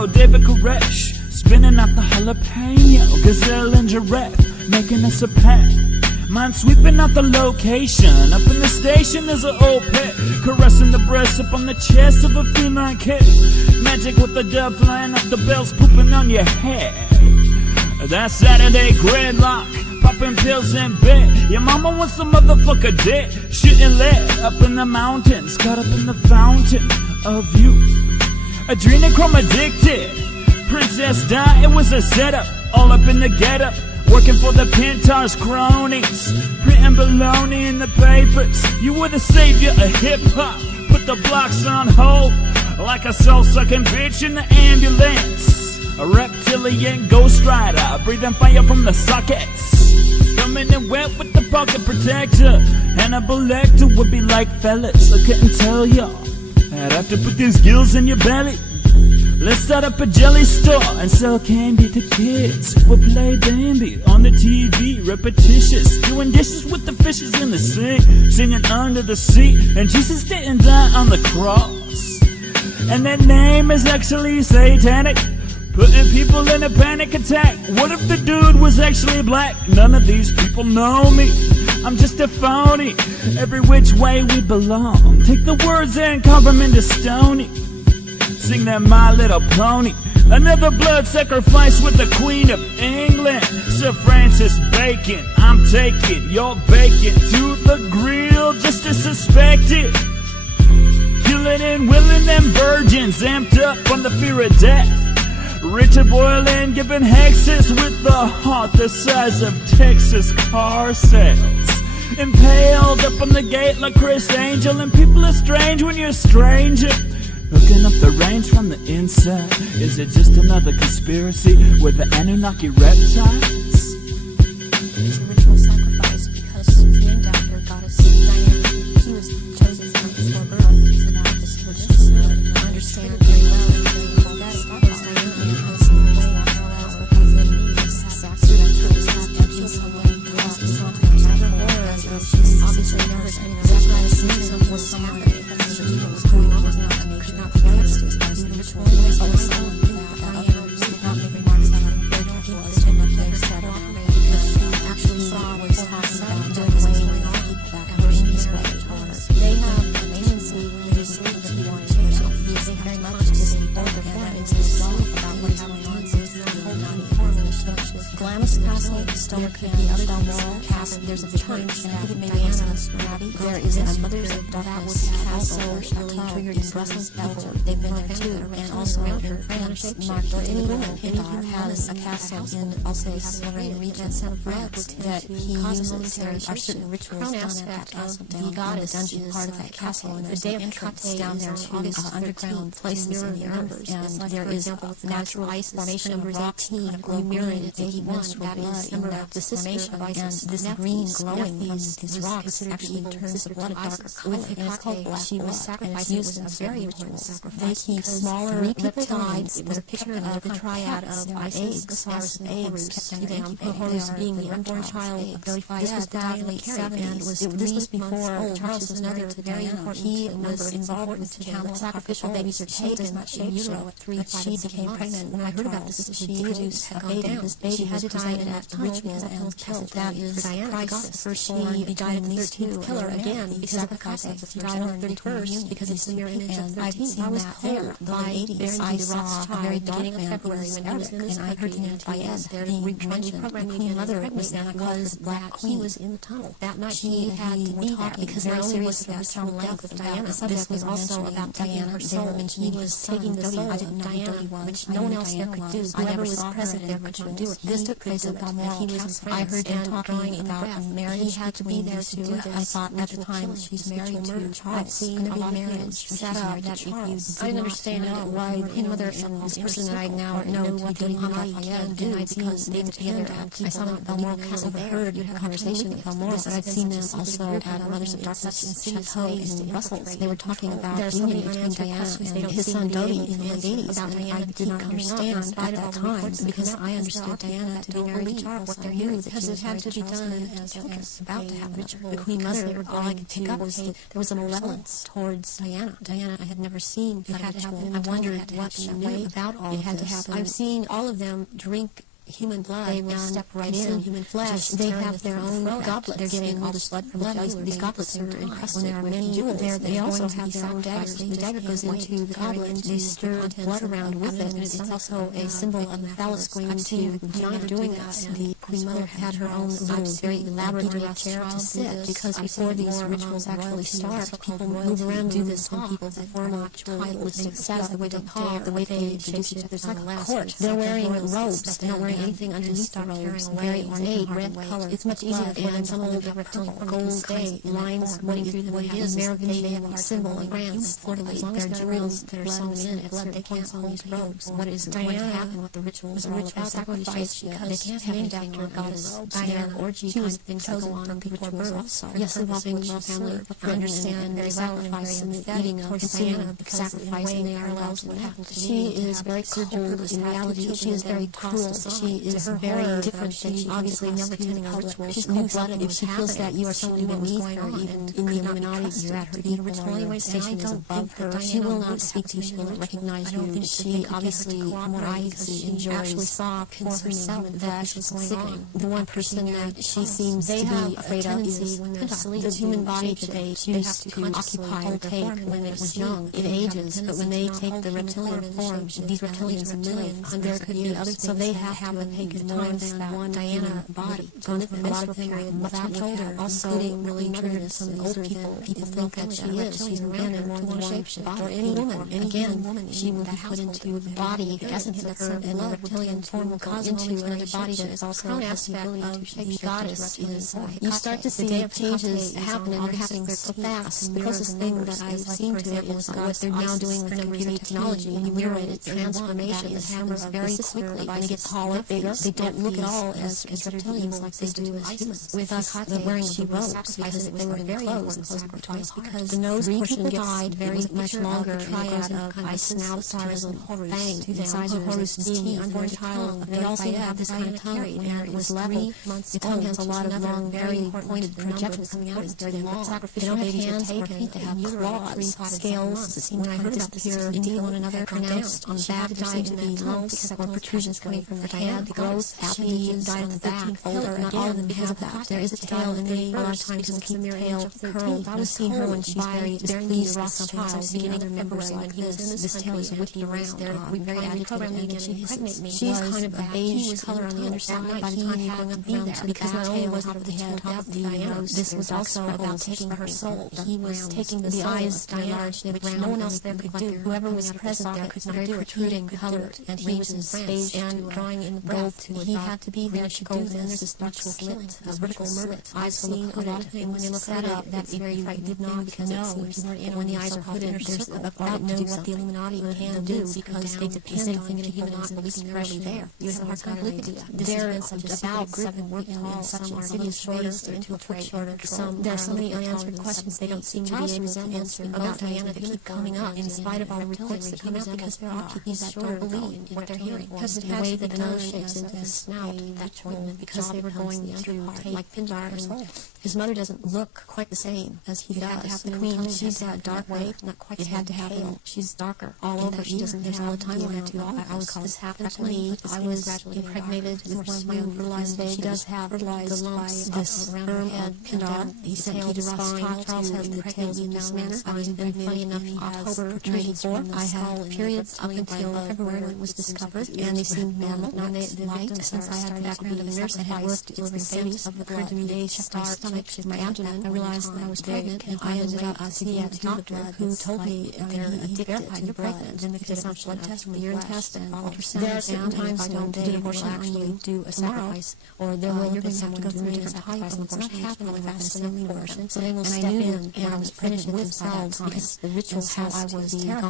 yo, David Koresh, spinning out the jalapeno, gazelle and giraffe, making us a pack. Mind sweeping out the location. Up in the station there's an old pet, caressing the breast up on the chest of a feline kid. Magic with the dove flying up the bells, pooping on your head. That Saturday gridlock, popping pills in bed. Your mama wants the motherfucker dead, shooting lead up in the mountains, caught up in the fountain of youth. Adrenochrome addicted, Princess Di, it was a setup, all up in the getup. Working for the Pintar's cronies, printing baloney in the papers. You were the savior of hip-hop, put the blocks on hold, like a soul-sucking bitch in the ambulance. A reptilian ghost rider, breathing fire from the sockets. Coming in wet with the pocket protector. Hannibal Lecter would be like, fellas, I couldn't tell y'all, I'd have to put these gills in your belly. Let's start up a jelly store and sell candy to kids. We'll play Bambi on the TV, repetitious, doing dishes with the fishes in the sink, singing under the sea, and Jesus didn't die on the cross. And that name is actually satanic, putting people in a panic attack. What if the dude was actually black? None of these people know me, I'm just a phony. Every which way we belong, take the words and carve them into stony. Sing that My Little Pony. Another blood sacrifice with the Queen of England, Sir Francis Bacon. I'm taking your bacon to the grill just to suspect it. Killing and willing them virgins, amped up on the fear of death. Richard Boylan giving hexes with the heart the size of Texas car sales. Impaled up on the gate like Chris Angel, and people are strange when you're a stranger. Hooking up the range from the inside. Is it just another conspiracy with the Anunnaki reptiles? It's a ritual sacrifice because named after goddess Diana. He was chosen from before birth. So now this religious understand very well that goddess Diana has in a way parallels with within me. Sacrifice and be someone lost in sometimes other horror. She's obviously never saying that's why I assume something was happening because the evil was going on was not a nature. Not the youngest is by the ritual. Always someone that others did not make remarks that are very careful as to what they said or because she actually saw was talking about doing away with all that were in his way. They have a tendency when you sleep to want to change it. They very much just both of them is to sleep about what's going on with the whole body form and the Glamis Castle, Stoner could be other than Moral Castle. There's a church, and I think maybe Diana's Rabbit. There is a Mother's Darkness Castle, really triggered in Brussels, Belgium. They've been there too, and also in France, Mark or any woman has a castle in also the Slovenian region that he uses. There are certain rituals done at that castle down in the dungeon part of that castle, and there's an entrance down there to these underground places in the earth, and there is natural ice formation of rock, glow mirroring it. That is number of the formation of ice, and this green glowing from these rocks actually turns the blood a darker color, and it's called black. She was sacrificed used in a very ritual sacrifice. They keep smaller riptides with a picture of the triad of eggs, Horus eggs, kept them, Horus being the unborn child of Diana. This was died late 7, and this was before Charles was another very important. He was involved with the count. Sacrificial babies are taken in utero at 3 to 5 she became pregnant. When I heard about this, she produced a baby. This baby had to die in that ritual and killed. That is Christ. First she died in the 13th pillar again because of the sacrifice. She died on the 31st because it's the mirror image of the 13th. I was told by I saw the very beginning of February when he was in this, and I heard the name Fayez being mentioned. The Queen Mother was there because Black Queen was in the tunnel. That night she had to be there because very serious about the length of Diana. This was also about Diana. They were mentioning he was taking the soul of Diana, which no one else there could do. Whoever was present there could do it. This took place at Balmoral Castle. I heard them talking about marriage. He had to be there to do it. I thought at the time she's married to Charles. I've seen a lot of marriage set up that if you I didn't understand why the mother and this person that I now know what they can do because they were together. I saw them at Balmoral Castle. Overheard a conversation at Balmoral, but I've seen them also at Mothers of Darkness Chateau in Brussels. They were talking about union between Diana and his son Dodi in the late 80s, and I did not understand at that time because I understood Diana to to be married to Charles. What they're here because it had to be done as about to happen. The Queen Mother, all I could pick up was that there was a malevolence towards Diana. Diana, I had never seen. It had to happen. I wondered what she knew about all of this. I've seen all of them drink human blood. They will step right in human flesh. They have their own goblets. They're getting all this blood from these goblets are encrusted. There are many jewels there. They also have their own daggers. The dagger goes into the goblet. They stir blood around with it, and it's also a symbol of the phallus going to Diana doing this. The Queen Mother had her own little, very elaborate chair to sit because before these rituals actually start, people move around and do this when people perform a ritualistic setup, the way they talk, the way they introduce each other. It's like a court. They're wearing robes. They're not wearing anything underneath the robes, very ornate, red color. It's much easier for them. Some of them have reptilian gold day lines running through them. What it is, they have a symbol in France, fleur-de-lis. They're jewels that are sewn in at certain points on these robes. What is going to happen with the rituals are all sacrifice because they can't have anything after a goddess. Diana, orgy kind of things that go on before birth. Yes, involving the royal family. I understand very well and very eating of Diana sacrifice and they are allowed to happen. She is very cold in reality. She is very cruel. She is very different. She obviously never attending a ritual. She's cold-blooded. If she feels that you are someone beneath her, even in the Illuminati, you're at her equal or your station is above her, she will not speak to you. She will not recognize you. She obviously, from what I actually saw for herself, that she's sickening. The one person that she seems to be afraid of is the human body today used to occupy or take when it was young. It ages, but when they take the reptilian form, these reptilians live, and there could be other things. So they have to take more than one Diana body. So live a lot of them much older, also really motherless. Some old people think that she is. She's been in more than one shapeshift. Or any woman. And again, she will be put into the body, the essence of her, and the reptilian form will go into another body that is also has the ability to shape. The goddess is. You start to see changes happen, and they're happening so fast. The closest thing that I've seen to it is what they're now doing with computer technology. When you wear it, it's transformation. It happens very quickly. When it gets taller, bigger, they don't look at all as reptilians like they do as humans. With us, the wearing of the robes, because they were very clothes sacrifice, because the nose portion gets very much longer, triad of eye snout, stars, and fangs, the size of Horus's being unborn child. They also have this kind of tongue, and it was level. The tongue has a lot of long, very pointed projections coming out. It's very long. They don't have hands or feet. They have claws, scales. When I heard about this, into one another pronounced on the back. There seem to be lumps or protrusions coming from the head. The growth, happy, died at the back, older. Not all of them have that. There is a tail, and they a lot of times will keep the tail curled. I was seeing her when she's very displeased with something. I was seeing other members like this tail is whipping around. We very agitated, and she's kind of a beige color on the underside. By the time you're going up and around, because not only was it the head, top of the nose, this was also about taking her soul. He was taking the eyes large, which no one else there could do. Whoever was present there could not do it. Protruding color, and he was in beige and drawing in the breath. He had to be there to do this. There's this vertical slit, a vertical slit. I've seen a lot of things when they look that up. That's very frightening because know when the eyes are hooded, there's about know what the Illuminati can do because they depend on people not believing there. You have a hard time believing that. They're about 7 feet tall. Some are insidious shorter to infiltrate. There are so many unanswered questions they don't seem to be able to answer about Diana that keep coming up in spite of all the reports that come out because there are people that don't believe in what they're hearing. Because of the way that the nose shapes into the snout, that's because they were going through like Pindar and his mother doesn't look quite the same as he does. The Queen, she's a dark way, not quite. It had to happen. She's darker all over. She doesn't. There's all the time on to all that. This happened to me. I was impregnated with one of my own fertilized eggs. She does have fertilized lumps. This sperm of Pindar. He said he to Rothschild. Charles has the tail in this manner. And funny enough, October 94, I had periods up until February when it was discovered, and they seemed normal. When they since I had the background of a nurse, I had worked delivering babies. It occurred to me to check my stomach, check my abdomen. I realized that I was pregnant, and I ended up seeing a doctor who told me they're addicted to blood. Then they did a blood test from the urine test and ultrasound. There are certain times when they will actually do a sacrifice, or there will be someone go through a different type of abortion. It's not happening fast enough abortion. So they will step in, and I was pregnant with themselves because the ritual how I was gone.